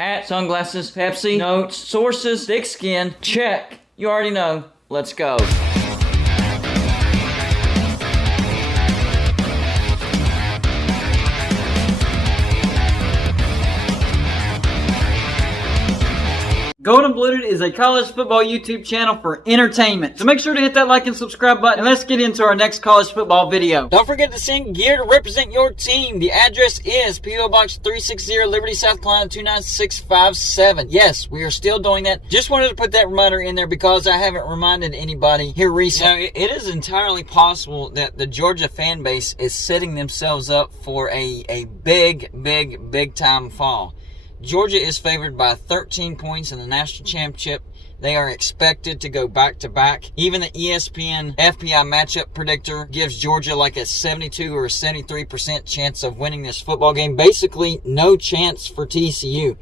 Hat, sunglasses, Pepsi, notes, sources, thick skin. Check. You already know. Let's go. Golden Blooded is a college football YouTube channel for entertainment. So make sure to hit that like and subscribe button, and let's get into our next college football video. Don't forget to send gear to represent your team. The address is P.O. Box 360, Liberty, South Carolina 29657. Yes, we are still doing that. Just wanted to put that reminder in there because I haven't reminded anybody here recently. It is entirely possible that the Georgia fan base is setting themselves up for a big time fall. Georgia is favored by 13 points in the national championship. They are expected to go back-to-back. Even the ESPN FPI matchup predictor gives Georgia like a 72 or a 73% chance of winning this football game. Basically, no chance for TCU.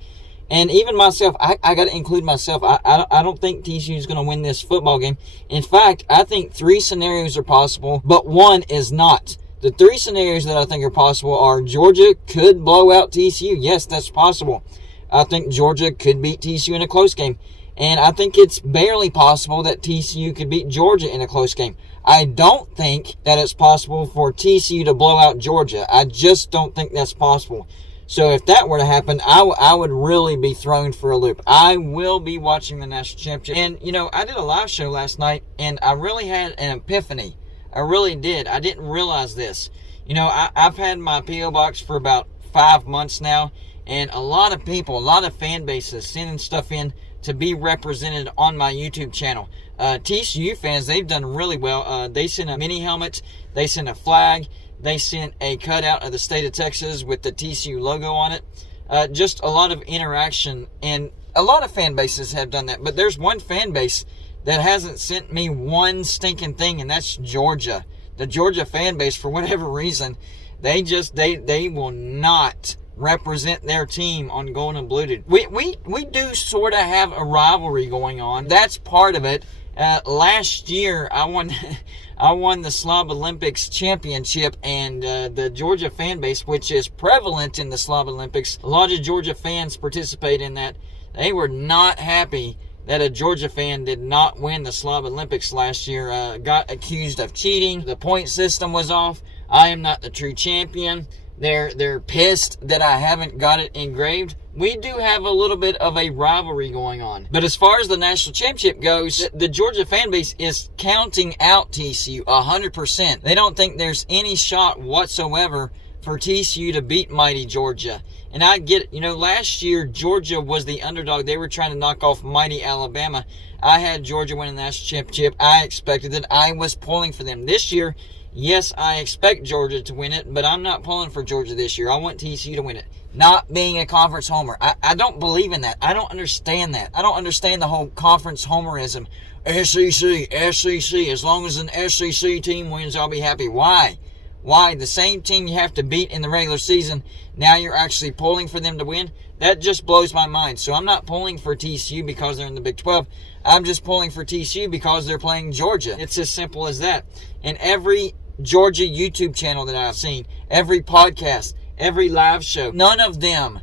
And even myself, I got to include myself. I don't think TCU is going to win this football game. In fact, I think 3 scenarios are possible, but one is not. The 3 scenarios that I think are possible are Georgia could blow out TCU. Yes, that's possible. I think Georgia could beat TCU in a close game. And I think it's barely possible that TCU could beat Georgia in a close game. I don't think that it's possible for TCU to blow out Georgia. I just don't think that's possible. So if that were to happen, I would really be thrown for a loop. I will be watching the national championship. And, I did a live show last night, and I really had an epiphany. I really did. I didn't realize this. I've had my P.O. Box for about 5 months now, and a lot of people, a lot of fan bases sending stuff in to be represented on my YouTube channel. TCU fans, they've done really well. They sent a mini helmet. They sent a flag. They sent a cutout of the state of Texas with the TCU logo on it. Just a lot of interaction, and a lot of fan bases have done that. But there's one fan base that hasn't sent me one stinking thing, and that's Georgia. The Georgia fan base, for whatever reason, they will not represent their team on Golden Blooded. We do sort of have a rivalry going on. That's part of it. Last year, I won the Slob Olympics championship, and the Georgia fan base, which is prevalent in the Slob Olympics, a lot of Georgia fans participate in that. They were not happy that a Georgia fan did not win the Slob Olympics last year. Got accused of cheating. The point system was off. I am not the true champion. They're pissed that I haven't got it engraved. We do have a little bit of a rivalry going on. But as far as the national championship goes, the Georgia fan base is counting out TCU 100%. They don't think there's any shot whatsoever for TCU to beat mighty Georgia. And I get it. Last year, Georgia was the underdog. They were trying to knock off mighty Alabama. I had Georgia win the national championship. I expected it. I was pulling for them. This year, yes, I expect Georgia to win it, but I'm not pulling for Georgia this year. I want TCU to win it. Not being a conference homer. I don't believe in that. I don't understand that. I don't understand the whole conference homerism. SEC. As long as an SEC team wins, I'll be happy. Why? The same team you have to beat in the regular season, now you're actually pulling for them to win? That just blows my mind. So I'm not pulling for TCU because they're in the Big 12. I'm just pulling for TCU because they're playing Georgia. It's as simple as that. And every Georgia YouTube channel that I've seen, every podcast, every live show, none of them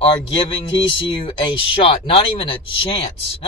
are giving TCU a shot. Not even a chance.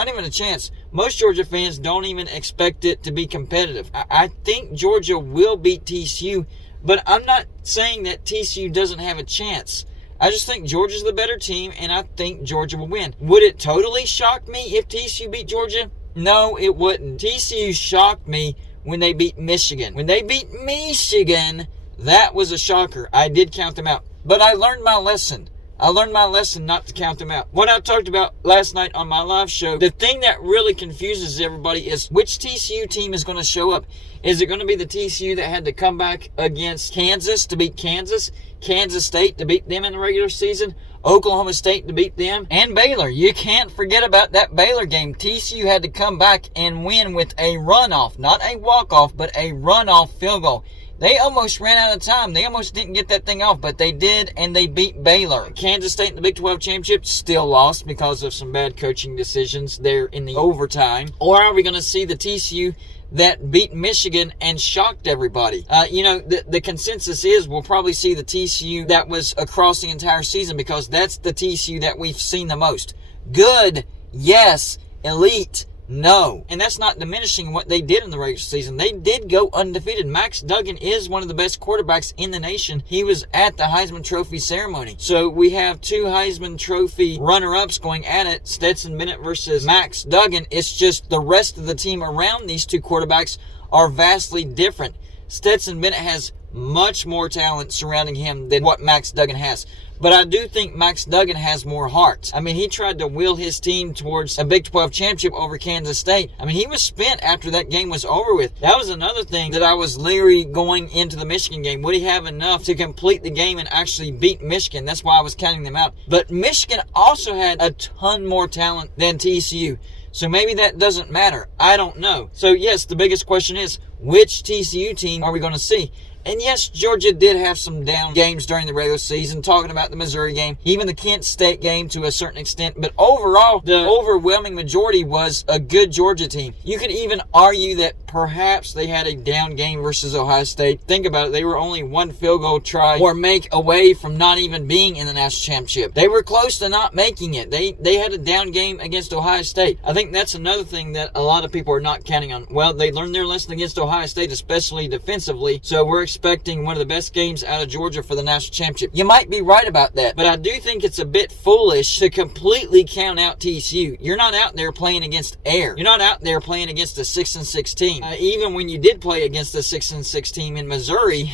Most Georgia fans don't even expect it to be competitive. I think Georgia will beat TCU, but I'm not saying that TCU doesn't have a chance. I just think Georgia's the better team, and I think Georgia will win. Would it totally shock me if TCU beat Georgia? No, it wouldn't. TCU shocked me when they beat Michigan. When they beat Michigan, that was a shocker. I did count them out. But I learned my lesson. I learned my lesson not to count them out. What I talked about last night on my live show, the thing that really confuses everybody is which TCU team is going to show up. Is it going to be the TCU that had to come back against Kansas to beat Kansas, Kansas State to beat them in the regular season, Oklahoma State to beat them, and Baylor? You can't forget about that Baylor game. TCU had to come back and win with a runoff, not a walk-off, but a runoff field goal. They almost ran out of time. They almost didn't get that thing off, but they did, and they beat Baylor. Kansas State in the Big 12 Championship still lost because of some bad coaching decisions there in the overtime. Or are we going to see the TCU that beat Michigan and shocked everybody. The consensus is we'll probably see the TCU that was across the entire season because that's the TCU that we've seen the most. Good, yes. Elite, no. And that's not diminishing what they did in the regular season. They did go undefeated. Max Duggan is one of the best quarterbacks in the nation. He was at the Heisman Trophy ceremony. So we have two Heisman Trophy runner-ups going at it, Stetson Bennett versus Max Duggan. It's just the rest of the team around these two quarterbacks are vastly different. Stetson Bennett has much more talent surrounding him than what Max Duggan has. But I do think Max Duggan has more heart. I mean, he tried to will his team towards a Big 12 championship over Kansas State. I mean, he was spent after that game was over with. That was another thing that I was leery going into the Michigan game. Would he have enough to complete the game and actually beat Michigan? That's why I was counting them out. But Michigan also had a ton more talent than TCU. So maybe that doesn't matter. I don't know. So yes, the biggest question is, which TCU team are we going to see? And yes, Georgia did have some down games during the regular season, talking about the Missouri game, even the Kent State game to a certain extent. But overall, the overwhelming majority was a good Georgia team. You could even argue that perhaps they had a down game versus Ohio State. Think about it. They were only one field goal try or make away from not even being in the national championship. They were close to not making it. They had a down game against Ohio State. I think that's another thing that a lot of people are not counting on. Well, they learned their lesson against Ohio State, especially defensively. So we're expecting one of the best games out of Georgia for the national championship. You might be right about that, but I do think it's a bit foolish to completely count out TCU. You're not out there playing against air. You're not out there playing against a 6-6 team. Even when you did play against a 6-6 team in Missouri,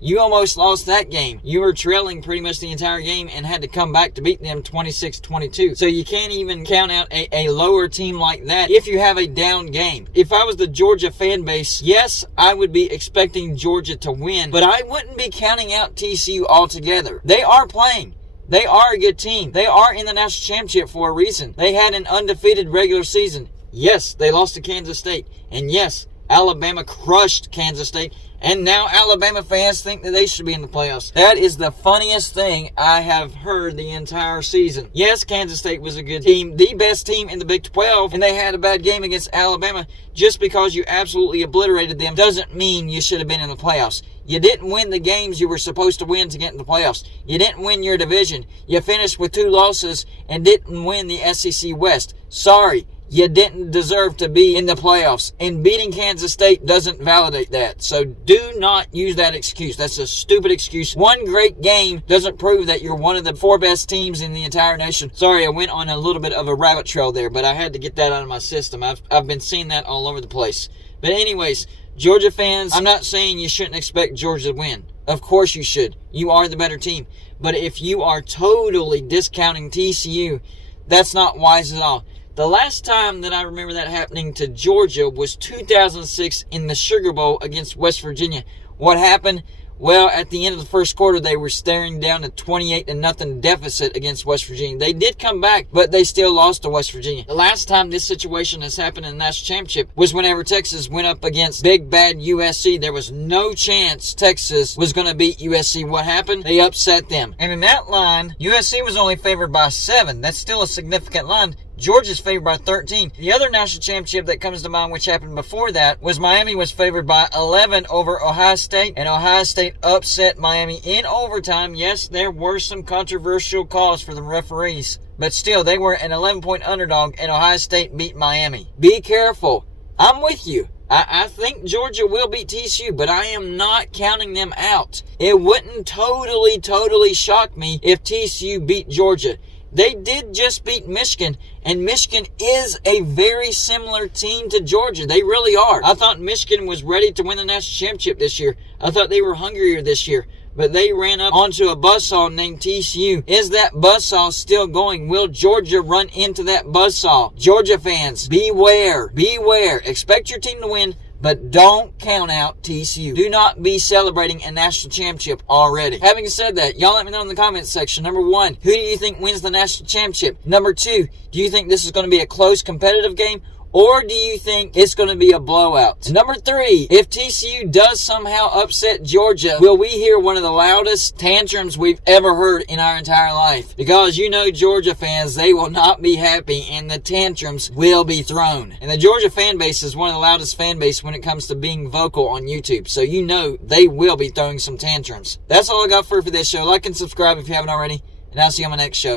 you almost lost that game. You were trailing pretty much the entire game and had to come back to beat them 26-22. So you can't even count out a lower team like that if you have a down game. If I was the Georgia fan base, yes, I would be expecting Georgia to win, but I wouldn't be counting out TCU altogether. They are playing. They are a good team. They are in the national championship for a reason. They had an undefeated regular season. Yes, they lost to Kansas State. And yes, Alabama crushed Kansas State. And now Alabama fans think that they should be in the playoffs. That is the funniest thing I have heard the entire season. Yes, Kansas State was a good team, the best team in the Big 12, and they had a bad game against Alabama. Just because you absolutely obliterated them doesn't mean you should have been in the playoffs. You didn't win the games you were supposed to win to get in the playoffs. You didn't win your division. You finished with 2 losses and didn't win the SEC West. Sorry. You didn't deserve to be in the playoffs. And beating Kansas State doesn't validate that. So do not use that excuse. That's a stupid excuse. One great game doesn't prove that you're one of the 4 best teams in the entire nation. Sorry, I went on a little bit of a rabbit trail there, but I had to get that out of my system. I've been seeing that all over the place. But anyways, Georgia fans, I'm not saying you shouldn't expect Georgia to win. Of course you should. You are the better team. But if you are totally discounting TCU, that's not wise at all. The last time that I remember that happening to Georgia was 2006 in the Sugar Bowl against West Virginia. What happened? Well, at the end of the first quarter, they were staring down a 28-0 deficit against West Virginia. They did come back, but they still lost to West Virginia. The last time this situation has happened in the national championship was whenever Texas went up against big bad USC. There was no chance Texas was going to beat USC. What happened? They upset them. And in that line, USC was only favored by 7. That's still a significant line. Georgia's favored by 13. The other national championship that comes to mind, which happened before that, was Miami was favored by 11 over Ohio State, and Ohio State upset Miami in overtime. Yes, there were some controversial calls for the referees, but still, they were an 11-point underdog, and Ohio State beat Miami. Be careful. I'm with you. I think Georgia will beat TCU, but I am not counting them out. It wouldn't totally shock me if TCU beat Georgia. They did just beat Michigan, and Michigan is a very similar team to Georgia. They really are. I thought Michigan was ready to win the national championship this year. I thought they were hungrier this year, but they ran up onto a buzzsaw named TCU. Is that buzzsaw still going? Will Georgia run into that buzzsaw? Georgia fans, beware. Beware. Expect your team to win, but don't count out TCU. Do not be celebrating a national championship already. Having said that, y'all let me know in the comments section. Number 1, who do you think wins the national championship? Number 2, do you think this is going to be a close competitive game? Or do you think it's going to be a blowout? And number 3, if TCU does somehow upset Georgia, will we hear one of the loudest tantrums we've ever heard in our entire life? Because you know Georgia fans, they will not be happy and the tantrums will be thrown. And the Georgia fan base is one of the loudest fan base when it comes to being vocal on YouTube. So you know they will be throwing some tantrums. That's all I got for this show. Like and subscribe if you haven't already. And I'll see you on my next show.